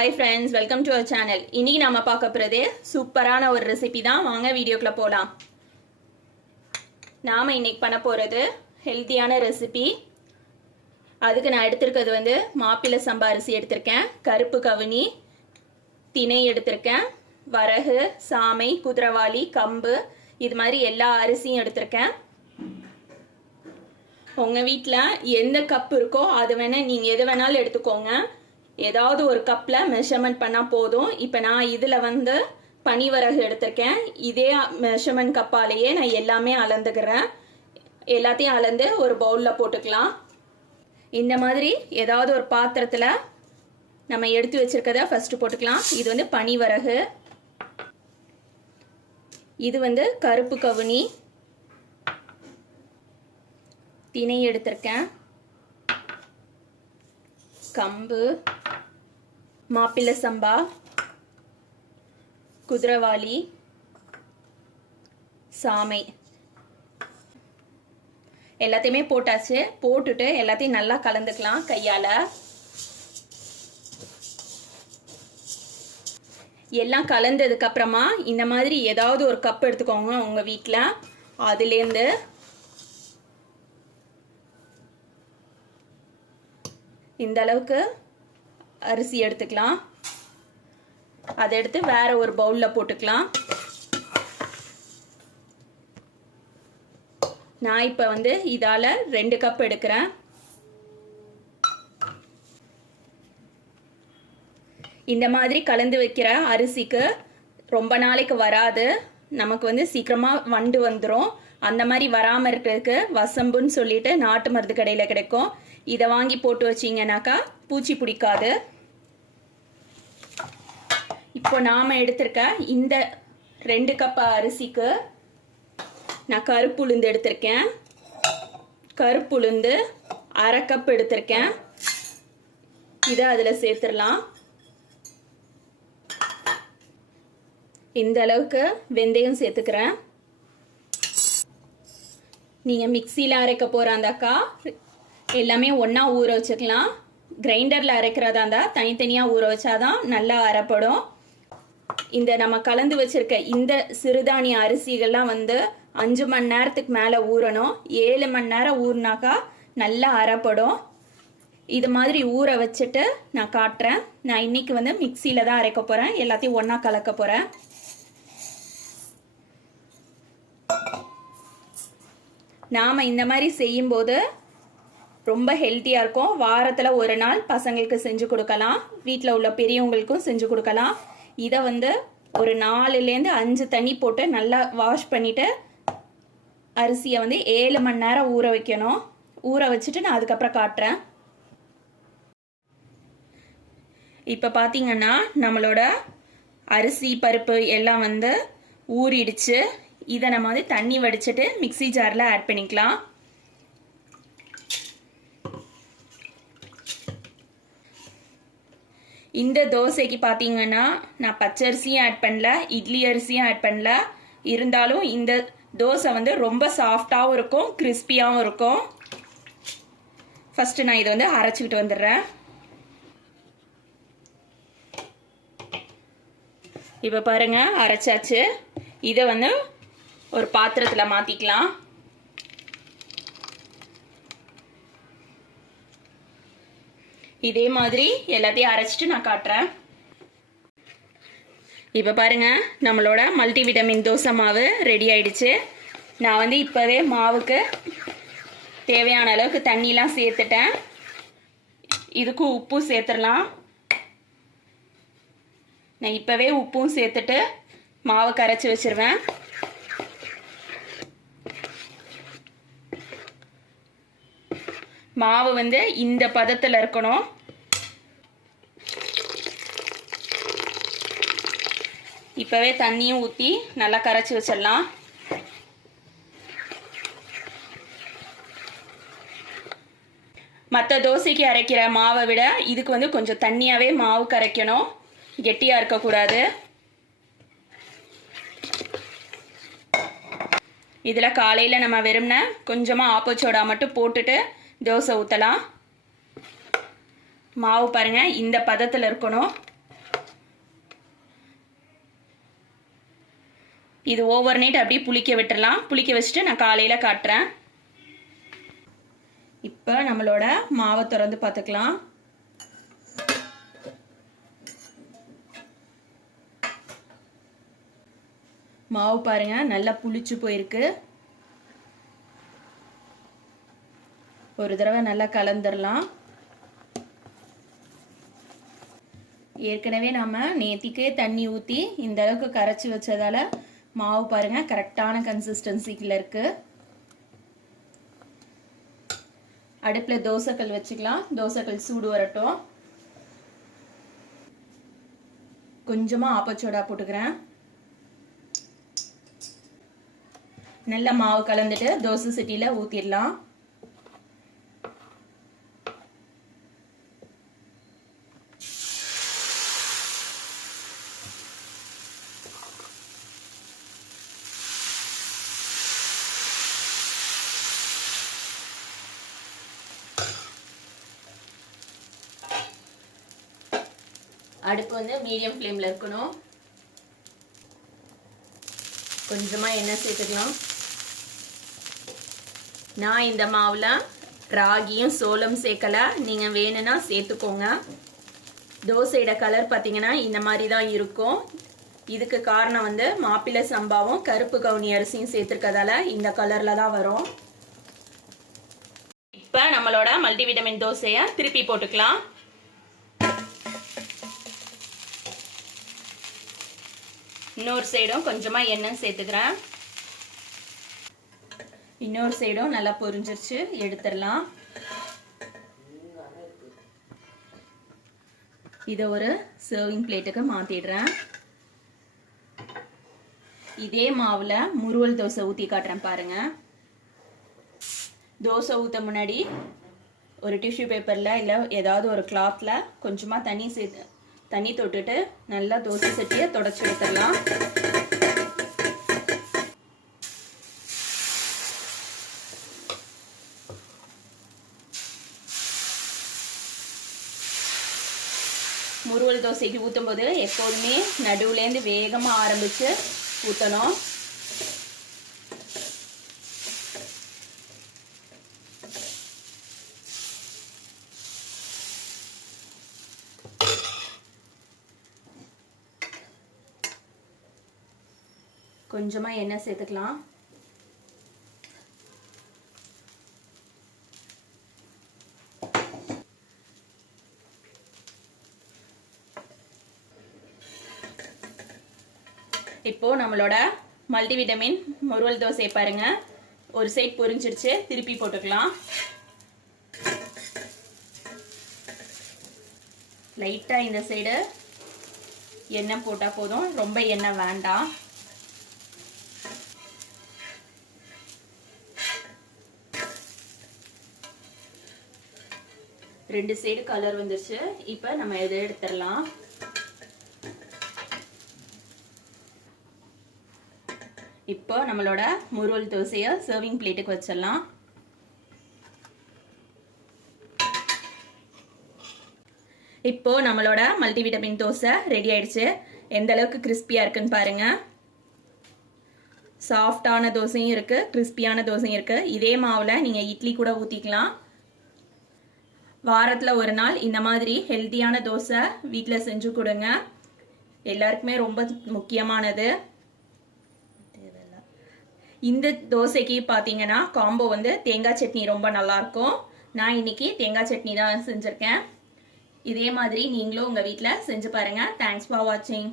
Hi friends welcome to our channel இன்னைக்கு நம்ம பார்க்க போகிறது சூப்பரான ஒரு ரெசிபி தான். வாங்க வீடியோக்குள்ள போகலாம் நாம் இன்னைக்கு பண்ண போகிறது ஹெல்த்தியான ரெசிபி அதுக்கு நான் எடுத்திருக்கிறது வந்து மாப்பிள்ளை சம்பா அரிசி எடுத்திருக்கேன். கருப்பு கவுனி திணை எடுத்திருக்கேன். வரகு சாமை குதிரவாளி கம்பு இது மாதிரி எல்லா அரிசியும் எடுத்திருக்கேன். உங்கள் வீட்டில் எந்த கப் இருக்கோ அது வேணால் நீங்கள் எது வேணாலும் எடுத்துக்கோங்க. ஏதாவது ஒரு கப்பில் மெஷர்மெண்ட் பண்ணால் போதும். இப்போ நான் இதில் வந்து பனிவரகு எடுத்திருக்கேன். இதே மெஷர்மெண்ட் கப்பாலேயே நான் எல்லாமே அளந்துக்கிறேன். எல்லாத்தையும் அளந்து ஒரு பவுலில் போட்டுக்கலாம். இந்த மாதிரி ஏதாவது ஒரு பாத்திரத்தில் நம்ம எடுத்து வச்சுருக்கத ஃபஸ்ட்டு போட்டுக்கலாம். இது வந்து பனிவரகு. இது வந்து கருப்பு கவுனி. திணை எடுத்திருக்கேன். கம்பு. மாப்பிள்ளை சம்பா குதிரவாளி சாமை. எல்லாத்தையுமே போட்டாச்சு. போட்டுட்டு எல்லாத்தையும் நல்லா கலந்துக்கலாம் கையால். எல்லாம் கலந்ததுக்கு அப்புறமா இந்த மாதிரி ஏதாவது ஒரு கப் எடுத்துக்கோங்க உங்கள் வீட்டில் அதுலேருந்து இந்த அளவுக்கு அரிசி எடுத்துக்கலாம். அதை எடுத்து வேற ஒரு பவுலில் போட்டுக்கலாம். நான் இப்போ வந்து இதால் ரெண்டு கப் எடுக்கிறேன். இந்த மாதிரி கலந்து வைக்கிற அரிசிக்கு ரொம்ப நாளைக்கு வராது. நமக்கு வந்து சீக்கிரமாக வண்டு வந்துடும் அந்த மாதிரி வராமல் இருக்கிறதுக்கு வசம்புன்னு சொல்லிட்டு நாட்டு மருந்து கடையில் கிடைக்கும். இதை வாங்கி போட்டு வச்சிங்கனாக்கா பூச்சி பிடிக்காது. இப்போ நாம் எடுத்திருக்க இந்த ரெண்டு கப் அரிசிக்கு நான் கருப்பு உளுந்து எடுத்திருக்கேன். கருப்பு உளுந்து அரை கப் எடுத்திருக்கேன். இதை அதில் சேர்த்துடலாம். இந்த அளவுக்கு வெந்தயம் சேர்த்துக்கிறேன். நீங்கள் மிக்சியில் அரைக்க போகிறாந்தாக்கா எல்லாமே ஒன்றா ஊற வச்சுக்கலாம். கிரைண்டரில் அரைக்கிறதா இருந்தால் தனித்தனியாக ஊற வச்சாதான் நல்லா அரைப்படும். இந்த நம்ம கலந்து வச்சிருக்க இந்த சிறுதானிய அரிசிகள்லாம் வந்து அஞ்சு மணி நேரத்துக்கு மேலே ஊறணும். ஏழு மணி நேரம் ஊறினாக்கா நல்லா அரைப்படும். இது மாதிரி ஊற வச்சுட்டு நான் காட்டுறேன். நான் இன்னைக்கு வந்து மிக்சியில் தான் அரைக்க போகிறேன் எல்லாத்தையும் ஒன்றா கலக்க போகிறேன் நாம் இந்த மாதிரி செய்யும்போது ரொம்ப ஹெல்த்தியாக இருக்கும். வாரத்தில் ஒரு நாள் பசங்களுக்கு செஞ்சு கொடுக்கலாம். வீட்டில் உள்ள பெரியவங்களுக்கும் செஞ்சு கொடுக்கலாம். இதை வந்து ஒரு நாலுலேருந்து அஞ்சு தண்ணி போட்டு நல்லா வாஷ் பண்ணிவிட்டு அரிசியை வந்து ஏழு மணி நேரம் ஊற வைக்கணும். ஊற வச்சுட்டு நான் அதுக்கப்புறம் காட்டுறேன். இப்போ பார்த்தீங்கன்னா நம்மளோட அரிசி பருப்பு எல்லாம் வந்து ஊறிடுச்சு. இதை நம்ம வந்து தண்ணி வடிச்சிட்டு மிக்சி ஜாரில் ஆட் பண்ணிக்கலாம். இந்த தோசைக்கு பார்த்தீங்கன்னா நான் பச்சரிசியும் ஆட் பண்ணல இட்லி அரிசியும் ஆட் பண்ணல. இருந்தாலும் இந்த தோசை வந்து ரொம்ப சாஃப்டாகவும் இருக்கும் கிறிஸ்பியாகவும் இருக்கும். ஃபஸ்ட்டு நான் இதை வந்து அரைச்சிக்கிட்டு வந்துடுறேன். இப்போ பாருங்கள் அரைச்சாச்சு. இதை வந்து ஒரு பாத்திரத்தில் மாற்றிக்கலாம் இதே மாதிரி எல்லாத்தையும் அரைச்சிட்டு நான் காட்டுறேன். இப்போ பாருங்க நம்மளோட மல்டி விட்டமின் தோசை மாவு ரெடி ஆயிடுச்சு. நான் வந்து இப்போவே மாவுக்கு தேவையான அளவுக்கு தண்ணிலாம் சேர்த்துட்டேன். இதுக்கும் உப்பும் சேர்த்துடலாம். நான் இப்போவே உப்பும் சேர்த்துட்டு மாவு கரைச்சி வச்சிருவேன். மாவு வந்து இந்த பதத்தில் இருக்கணும். இப்போவே தண்ணியும் ஊற்றி நல்லா கரைச்சி வச்சிடலாம். மற்ற தோசைக்கு அரைக்கிற மாவை விட இதுக்கு வந்து கொஞ்சம் தண்ணியாகவே மாவு கரைக்கணும். கெட்டியாக இருக்கக்கூடாது. இதில் காலையில் நம்ம வெறும்ன கொஞ்சமாக ஆப்போச்சோடா மட்டும் போட்டுட்டு தோசை ஊற்றலாம் மாவு பாருங்கள் இந்த பதத்தில் இருக்கணும். இது ஓவர் நைட் அப்படியே புளிக்க விட்டுடலாம் புளிக்க வச்சுட்டு நான் காலையில் காட்டுறேன். இப்போ நம்மளோட மாவை திறந்து பார்த்துக்கலாம். மாவு பாருங்கள் நல்லா புளிச்சு போயிருக்கு. ஒரு தடவை நல்லா கலந்துடலாம் ஏற்கனவே நம்ம நேத்திக்கே தண்ணி ஊற்றி இந்த அளவுக்கு கரைச்சி வச்சதால மாவு பாருங்க கரெக்டான கன்சிஸ்டன்சிக்கில் இருக்கு. அடுப்பில் தோசைக்கல் வச்சுக்கலாம். தோசைக்கல் சூடு வரட்டும். கொஞ்சமாக ஆப்பச்சோடா போட்டுக்கிறேன். நல்ல மாவு கலந்துட்டு தோசை சிட்டியில் ஊற்றிடலாம் அடுப்பு வந்து மீடியம் ஃப்ளேமில் இருக்கணும். கொஞ்சமாக எண்ணெய் சேர்த்துக்கலாம். நான் இந்த மாவில் ராகியும் சோளம் சேர்க்கலை. நீங்கள் வேணும்னா சேர்த்துக்கோங்க. தோசையோட கலர் பார்த்தீங்கன்னா இந்த மாதிரி தான் இருக்கும். இதுக்கு காரணம் வந்து மாப்பிள்ளை சம்பாவும் கருப்பு கவுனி அரிசியும் சேர்த்துருக்கதால இந்த கலரில் தான் வரும். இப்போ நம்மளோட மல்டிவிட்டமின் தோசையை திருப்பி போட்டுக்கலாம். இன்னொரு சைடும் கொஞ்சமாக எண்ணெய் சேர்த்துக்கிறேன். இன்னொரு சைடும் நல்லா பொரிஞ்சிருச்சு. எடுத்துடலாம். இதை ஒரு சர்விங் பிளேட்டுக்கு மாற்றிடுறேன் இதே மாவில் முருவல் தோசை ஊற்றி காட்டுறேன் பாருங்க. தோசை ஊற்ற முன்னாடி ஒரு டிஷ்யூ பேப்பரில் இல்லை ஏதாவது ஒரு கிளாத்தில் கொஞ்சமாக தண்ணி சேர்த்து தண்ணி தொட்டுட்டு நல்லா தோசை சட்டியை தொடச்சி எடுத்துடலாம். முருவல் தோசைக்கு ஊற்றும் போது எப்போதுமே நடுவுலேருந்து வேகமாக ஆரம்பித்து ஊற்றணும் கொஞ்சமாக எண்ணெய் சேர்த்துக்கலாம். இப்போ நம்மளோட மல்டிவிட்டமின் முருவல் தோசை பாருங்க. ஒரு சைட் பொரிஞ்சிருச்சு திருப்பி போட்டுக்கலாம். லைட்டாக இந்த சைடு எண்ணெய் போட்டால் போதும். ரொம்ப எண்ணெய் வேண்டாம். ரெண்டு சைடு கலர் வந்துருச்சு. இப்போ நம்ம இதை எடுத்துடலாம்? இப்போ நம்மளோட முருவல் தோசையை சர்விங் பிளேட்டுக்கு வச்சிடலாம். இப்போ நம்மளோட மல்டிவிட்டமின் தோசை ரெடி ஆயிடுச்சு. எந்த அளவுக்கு கிறிஸ்பியாக இருக்குன்னு பாருங்க. சாஃப்டான தோசையும் இருக்கு கிறிஸ்பியான தோசையும் இருக்கு. இதே மாவில் நீங்கள் இட்லி கூட ஊற்றிக்கலாம் வாரத்தில் ஒரு நாள் இந்த மாதிரி ஹெல்த்தியான தோசை வீட்டில் செஞ்சு கொடுங்க. எல்லாருக்குமே ரொம்ப முக்கியமானது. இந்த தோசைக்கு பார்த்தீங்கன்னா காம்போ வந்து தேங்காய் சட்னி ரொம்ப நல்லாயிருக்கும் நான் இன்னைக்கு தேங்காய் சட்னி தான் செஞ்சுருக்கேன். இதே மாதிரி நீங்களும் உங்கள் வீட்டில் செஞ்சு பாருங்கள் தேங்க்ஸ் ஃபார் வாட்சிங்